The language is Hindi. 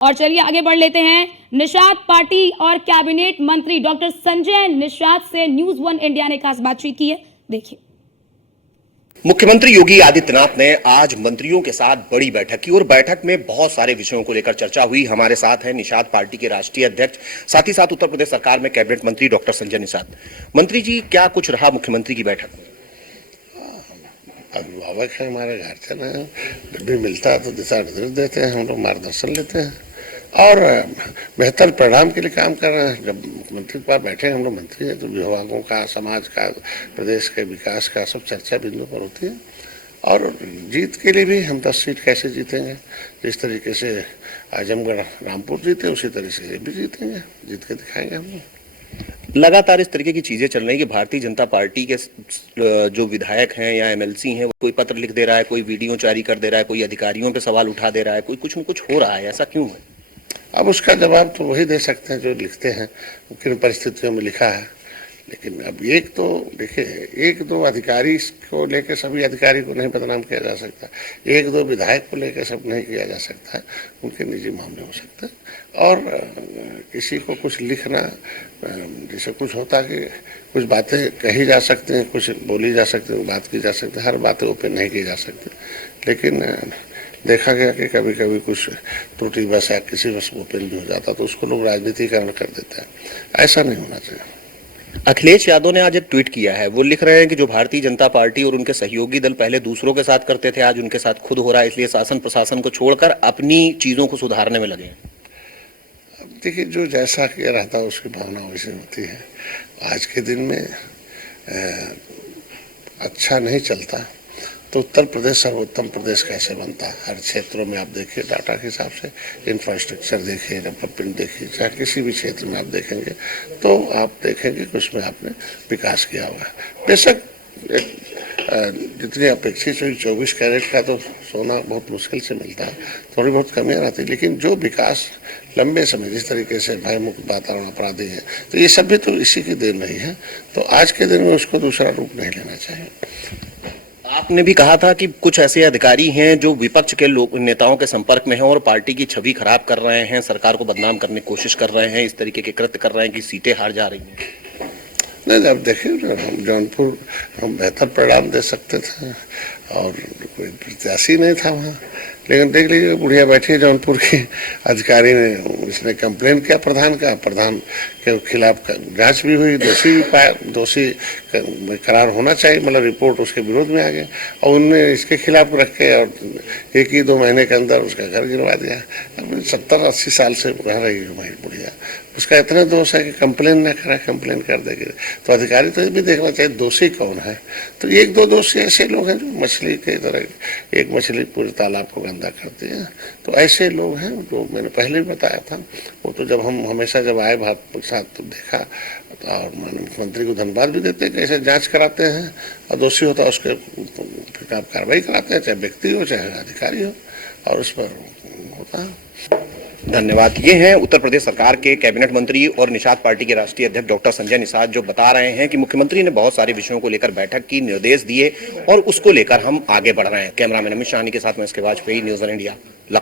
और चलिए आगे बढ़ लेते हैं। निषाद पार्टी और कैबिनेट मंत्री डॉक्टर संजय निषाद से न्यूज वन इंडिया ने खास बातचीत की है, देखिए। मुख्यमंत्री योगी आदित्यनाथ ने आज मंत्रियों के साथ बड़ी बैठक की और बैठक में बहुत सारे विषयों को लेकर चर्चा हुई। हमारे साथ हैं निषाद पार्टी के राष्ट्रीय अध्यक्ष, साथ ही साथ उत्तर प्रदेश सरकार में कैबिनेट मंत्री डॉक्टर संजय निषाद। मंत्री जी, क्या कुछ रहा मुख्यमंत्री की बैठक में? अभिभावक है, हमारे गार्जियन है, जब भी मिलता है तो दिशा निर्देश देते हैं, हम लोग मार्गदर्शन लेते हैं और बेहतर परिणाम के लिए काम कर रहे हैं। जब मुख्यमंत्री के पास बैठे हम लोग मंत्री हैं तो विभागों का, समाज का, प्रदेश के विकास का सब चर्चा बिंदु पर होती है। और जीत के लिए भी हम 10 सीट कैसे जीतेंगे, जिस तरीके से आजमगढ़ रामपुर जीते उसी तरीके से भी जीतेंगे, जीत के दिखाएंगे हम लोग। लगातार इस तरीके की चीजें चल रही है कि भारतीय जनता पार्टी के जो विधायक हैं या एमएलसी हैं, कोई पत्र लिख दे रहा है, कोई वीडियो जारी कर दे रहा है, कोई अधिकारियों पे सवाल उठा दे रहा है, कोई कुछ न कुछ हो रहा है, ऐसा क्यों है? अब उसका जवाब तो वही दे सकते हैं जो लिखते हैं, किन परिस्थितियों में लिखा है। लेकिन अब एक तो देखिए, एक दो अधिकारी को लेकर सभी अधिकारी को नहीं बदनाम किया जा सकता, एक दो विधायक को लेकर सब नहीं किया जा सकता है, उनके निजी मामले हो सकते हैं। और किसी को कुछ लिखना, जैसे कुछ होता कि कुछ बातें कही जा सकती हैं, कुछ बोली जा सकती है, बात की जा सकती है, हर बातें ओपन नहीं की जा सकती। लेकिन देखा गया कि कभी कभी कुछ त्रुटि बस या किसी बस ओपन भी हो जाता तो उसको लोग राजनीतिकरण कर देते हैं, ऐसा नहीं होना चाहिए। अखिलेश यादव ने आज एक ट्वीट किया है, वो लिख रहे हैं कि जो भारतीय जनता पार्टी और उनके सहयोगी दल पहले दूसरों के साथ करते थे, आज उनके साथ खुद हो रहा है, इसलिए शासन प्रशासन को छोड़कर अपनी चीजों को सुधारने में लगे हैं। अब देखिए, जो जैसा किया रहता है उसकी भावना वैसी होती है। आज के दिन में अच्छा नहीं चलता तो उत्तर प्रदेश सर्वोत्तम प्रदेश कैसे बनता है? हर क्षेत्रों में आप देखिए, डाटा के हिसाब से इंफ्रास्ट्रक्चर देखिए, डेवलपमेंट देखिए, चाहे किसी भी क्षेत्र में आप देखेंगे तो आप देखेंगे कि उसमें आपने विकास किया हुआ है। बेशक जितनी अपेक्षित हुई 24 कैरेट का तो सोना बहुत मुश्किल से मिलता है, थोड़ी बहुत कमियां आती है, लेकिन जो विकास लंबे समय जिस तरीके से भयमुक्त वातावरण, अपराधी है, तो ये सब भी तो इसी की देन नहीं है। तो आज के दिन में उसको दूसरा रूप नहीं लेना चाहिए। आपने भी कहा था कि कुछ ऐसे अधिकारी हैं जो विपक्ष के लोग नेताओं के संपर्क में हैं और पार्टी की छवि खराब कर रहे हैं, सरकार को बदनाम करने की कोशिश कर रहे हैं, इस तरीके के कृत्य कर रहे हैं कि सीटें हार जा रही हैं। नहीं, अब देखिए, जौनपुर हम बेहतर परिणाम दे सकते थे और कोई प्रत्याशी नहीं था वहाँ, लेकिन देख लीजिए बुढ़िया बैठी है जौनपुर की, अधिकारी ने उसने कंप्लेन किया प्रधान के खिलाफ, जांच भी हुई, दोषी भी पाया, दोषी करार होना चाहिए, मतलब रिपोर्ट उसके विरोध में आ गया और उनने इसके खिलाफ रख के और 1 ही 2 महीने के अंदर उसका घर गिरवा दिया। अब 70-80 साल से रह रही है बुढ़िया, उसका इतना दोष है कि कंप्लेन न करा, कंप्लेन कर देगी। तो अधिकारी तो ये भी देखना चाहिए दोषी कौन है। तो 1-2 दोषी ऐसे लोग हैं जो मछली के तरह, एक मछली पूरे तालाब को गंदा करती है, तो ऐसे लोग हैं जो मैंने पहले भी बताया था। वो तो जब हम हमेशा जब आए भाजपा के साथ तो देखा, और मुख्यमंत्री को धन्यवाद भी देते हैं कि ऐसे जाँच कराते हैं और दोषी होता है उसके खिलाफ कार्रवाई कराते हैं, चाहे व्यक्ति हो चाहे अधिकारी हो, और उस पर होता है। धन्यवाद। ये हैं उत्तर प्रदेश सरकार के कैबिनेट मंत्री और निषाद पार्टी के राष्ट्रीय अध्यक्ष डॉक्टर संजय निषाद, जो बता रहे हैं कि मुख्यमंत्री ने बहुत सारे विषयों को लेकर बैठक की, निर्देश दिए और उसको लेकर हम आगे बढ़ रहे हैं। कैमरामैन अमित शाह के साथ मैं इसके वाजपेयी, न्यूज़ वन इंडिया।